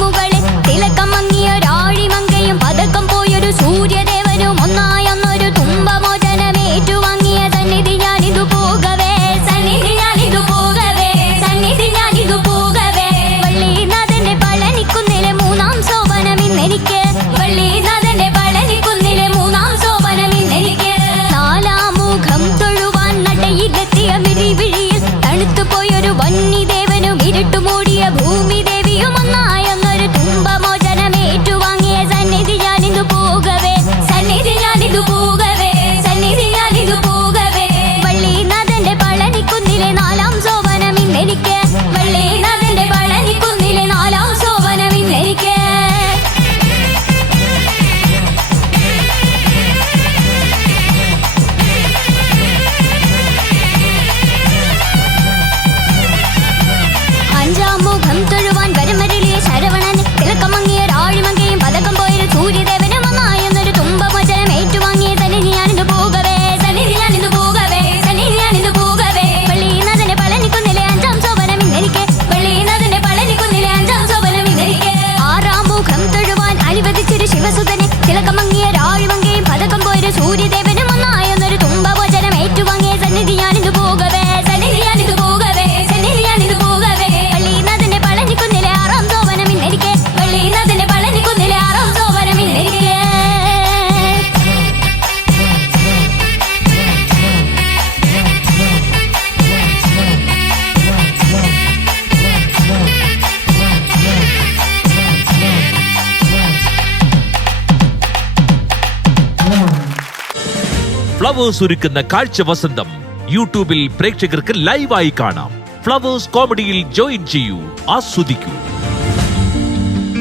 മുകളിൽ തിലക്കമങ്ങിയ ഒരാഴിമങ്കയും പതക്കം പോയൊരു സൂര്യദേവനും ഒന്നായൊന്നൊരു തുമ്പമോചനമേറ്റുവാങ്ങിയ സന്നിധി ഞാനിതു പോകവേ, സന്നിധി ഞാനിതു പോകവേ, സന്നിധി ഞാനിതു പോകവേ. വള്ളിനാഥന്റെ പളനിക്കുന്നിലെ മൂന്നാം സോപാനം ഇന്നെനിക്ക്, വള്ളിനാഥന്റെ പളനിക്കുന്നിലെ മൂന്നാം സോപാനം ഇന്നെനിക്ക്. നാലാം മുഖം തൊഴുവാൻ നടയിലെത്തിയ മിഴിവിഴിയിൽ തണുത്തുപോയൊരു വന്യദേവനും ഇരുട്ടുമൂടിയ ഭൂമി ദേവിയും ഒന്നായൊന്നൊരു തുമ്പമോചനമേറ്റുവാങ്ങിയ സന്നിധി ഞാനിതു പോകവേ, സന്നിധി ഞാനിതു പോകവേ, സന്നിധി ഞാനിതു പോകവേ. വള്ളിനാഥന്റെ പളനിക്കുന്നിലെ നാലാം സോപാനം ഇന്നെനിക്ക്, വള്ളിനാഥന്റെ പളനിക്കുന്നിലെ നാലാം സോപാനം ഇന്നെനിക്ക്. അഞ്ചാം മുഖം തൊഴുവാൻ വരമരുളിയ ശരവണന് തിലക്കമങ്ങിയ ഒരാഴിമങ്കയും പതക്കം പോയൊരു സൂര്യദേവനും ഒന്നായൊന്നൊരു തുമ്പമോചനം ഏറ്റുവാങ്ങിയ സന്നിധി ഞാനിതു പോകവേ, സന്നിധി ഞാനിതു പോകവേ, സന്നിധി ഞാനിതു പോകവേ. വള്ളിനാഥന്റെ പളനിക്കുന്നിലെ അഞ്ചാം സോപാനം ഇന്നെനിക്ക്, വള്ളിനാഥന്റെ പളനിക്കുന്നിലെ അഞ്ചാം സോപാനം ഇന്നെനിക്ക്. ആറാം മുഖം തൊഴുവാൻ അനുവദിച്ചൊരു ശിവസുതനെ തിലക്കമങ്ങിയ ഒരാഴിമങ്കയും പതക്കം പോയൊരു സൂര്യദേവനും ഒന്നായൊന്നൊരു തുമ്പമോചനം ഏറ്റുവാങ്ങിയ സന്നിധി ഞാനിതു പോകവേ, സന്നിധി ഞാനിതു പോകവേ, സന്നിധി ഞാനിതു പോകവേ. വള്ളിനാഥന്റെ പളനിക്കുന്നിലെ ആറാം സോപാനം ഇന്നെനിക്ക്, വള്ളിനാഥന്റെ പളനിക്കുന്നിലെ ആറാം സോപാനം ഇന്നെനിക്ക്. ഫ്ലവേഴ്സ് ഒരുക്കുന്ന കാഴ്ച വസന്തം യൂട്യൂബിൽ പ്രേക്ഷകർക്ക് ലൈവായി കാണാം. ഫ്ലവേഴ്സ് കോമഡിയിൽ ജോയിൻ ചെയ്യൂ, ആസ്വദിക്കൂ.